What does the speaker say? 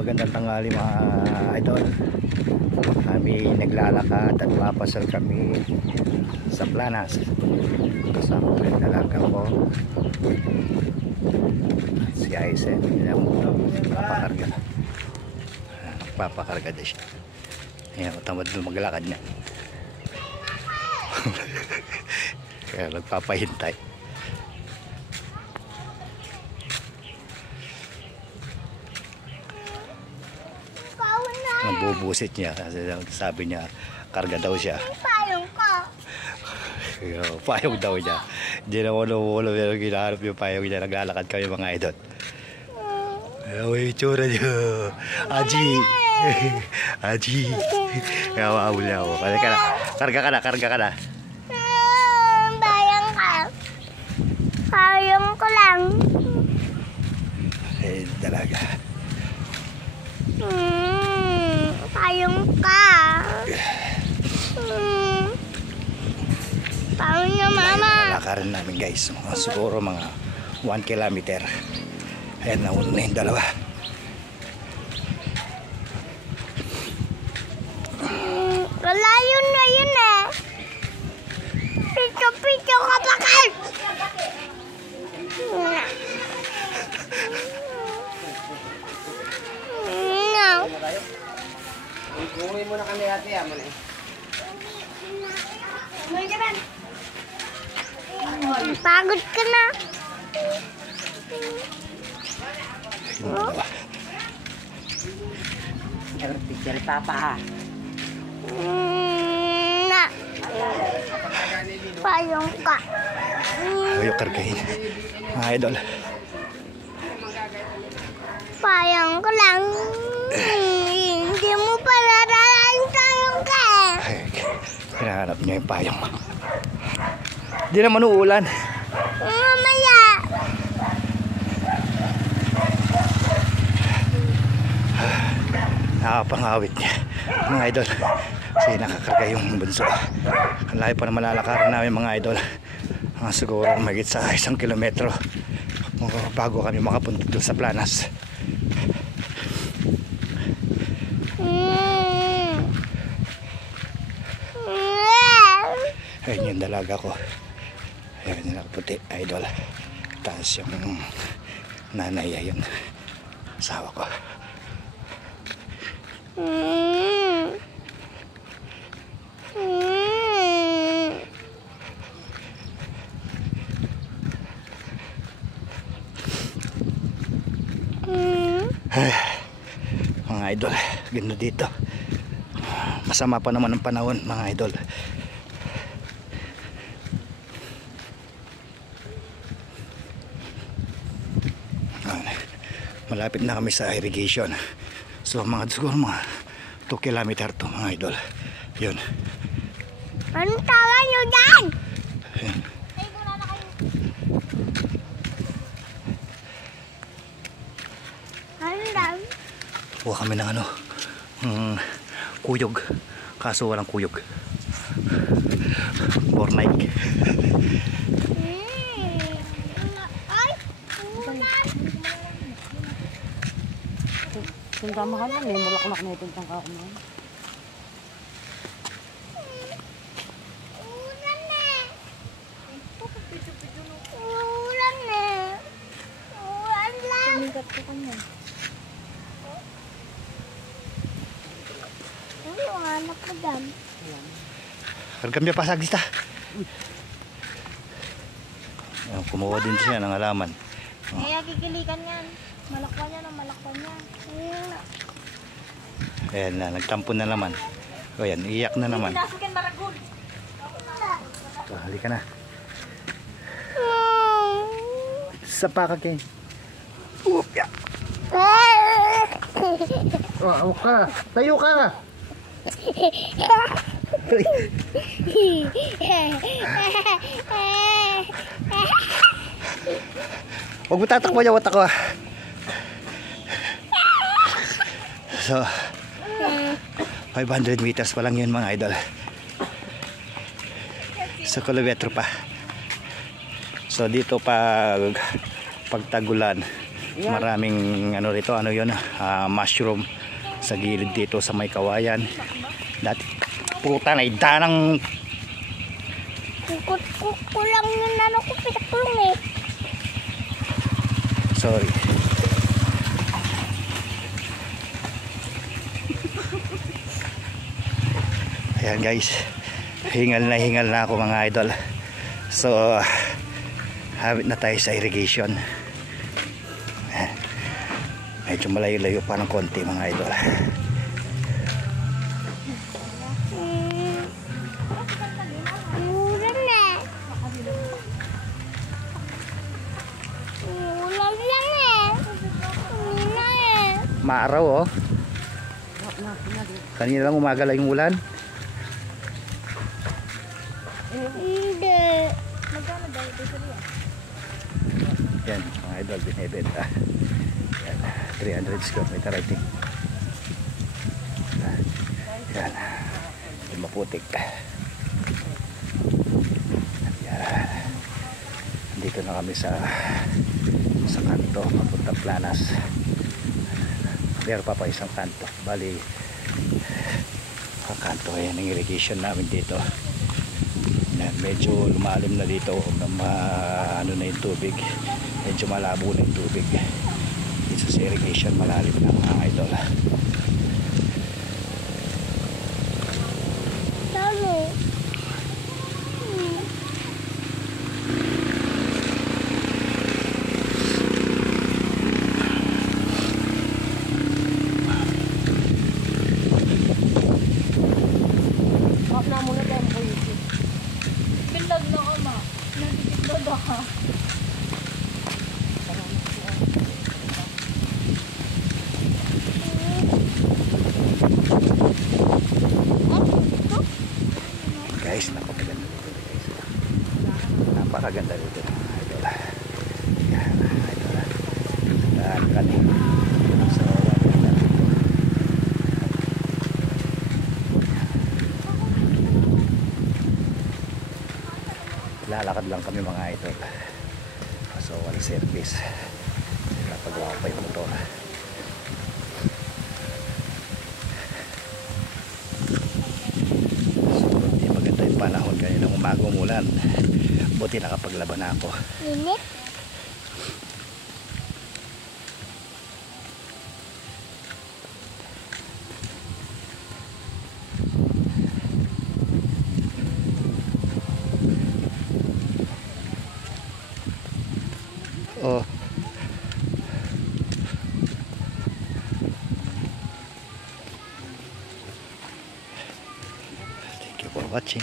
magandang tanghali mga idol. Kami naglalakad at papasal kami sa Planas. Kasama ko yung dalaga ko, si Aisen. Papakarga din siya. Ayan, tamad na maglakad niya. Kaya nagpapahintay. Nabubusit niya kasi sabi niya karga daw siya. Payong ko. Payong daw niya. Hindi na wala pero ginahanap yung payong niya. Naglalakad kami mga idol. Ay, tsura niya. Aji. Aji. Kawawal niya ako. Karga ka na. Payong ka. Payong ko lang. Eh, dalaga. Payong ka. Payong niya mama. Lalakarin namin guys. Siguro mga 1 kilometer. Ayan, nauna na yung dalawa. Malayo na yun eh. Pito ka pa kay. Umuwi muna kami ate, mo na eh. Pagod ka na. Picture papa ha. Na. Payong ka. Ayaw kargahin. Mga idol. Payong ko lang. Hindi mo pa nararating payong ka eh. Ay, hinahanap niya yung payong. Hindi naman uulan. Mamaya. Nakapangawit niya mga idol kasi nakakarga yung bunso. Ang layo pa na malalakaran namin mga idol. Siguro magit sa 1 kilometro bago kami makapunta doon sa Planas. Ayun yung dalaga ko. Ayun yung nakaputi idol. Tapos yung nanay ayun asawa ko. Mga idol, ganda dito. Masama pa naman ang panahon mga idol. Malapit na kami sa irrigation. So siguro mga 2 kilometer to mga idol. Yun. Anong tawa nyo dyan? Yun. Ano lang? Kuha kami ng kuyog. Kaso walang kuyog. Fortnite. Ay! Ulan! Kung tama ka lang, may mulak-lak na itong tangka ko mo. Ulan eh! Ulan eh! Ulan lang! Tumigat ko ka mo. Ano yung anak ko dyan? Kargam niya pasagista. Kumuha din siya ng halaman. Kaya kikilikan yan. Malakpan niya na malakpan niya. Ayan na, nagtampo na naman. O yan, iyak na naman. So, halika na. Sapa ka, Ken. Upya. Oh, ka. Tayo ka. Huwag mo tatakbo niya, watak ko. So 500 meters pa lang yun mga idol. Sa kilometro pa. So dito pag tagulan Yan. Maraming ano rito, ano yun, mushroom sa gilid dito sa may kawayan. Dati puta na idanang Kulang yung ano ko, pinakulong eh. sorry. Ayan guys, hingal na ako mga idol. So habit na tayo sa irrigation. Medyo malayo-layo pa ng konti mga idol. Ulan na. Ulan lang eh. Una eh. Maaraw oh. Kanina lang umaga lang yung ulan. Hindi. Yan mga idol, binibenta. Yan, 300 square meter I think. Yan, yung maputik. Yan, dito na kami sa kanto papuntang Planas. Meron pa isang kanto, bali kanto yan ang irrigation namin dito. Yan, medyo lumalim na dito, ano na yung tubig, medyo malabo na yung tubig dito sa irrigation, malalim na mga idol. Talo. Off na muna tayo po YouTube. Bilag na ka ma. Nagtitigod ako. Guys, napakaganda dito guys. Napakaganda dito mga idol. Yan idol. Saan kami sa water na dito. Lalakad lang kami mga idol. So wala service. Napagawa pa yung motor. Hindi maganda yung panahon kaninang umaga umulan. Buti nakapaglaban na ako. Init. Oh. Thank you for watching.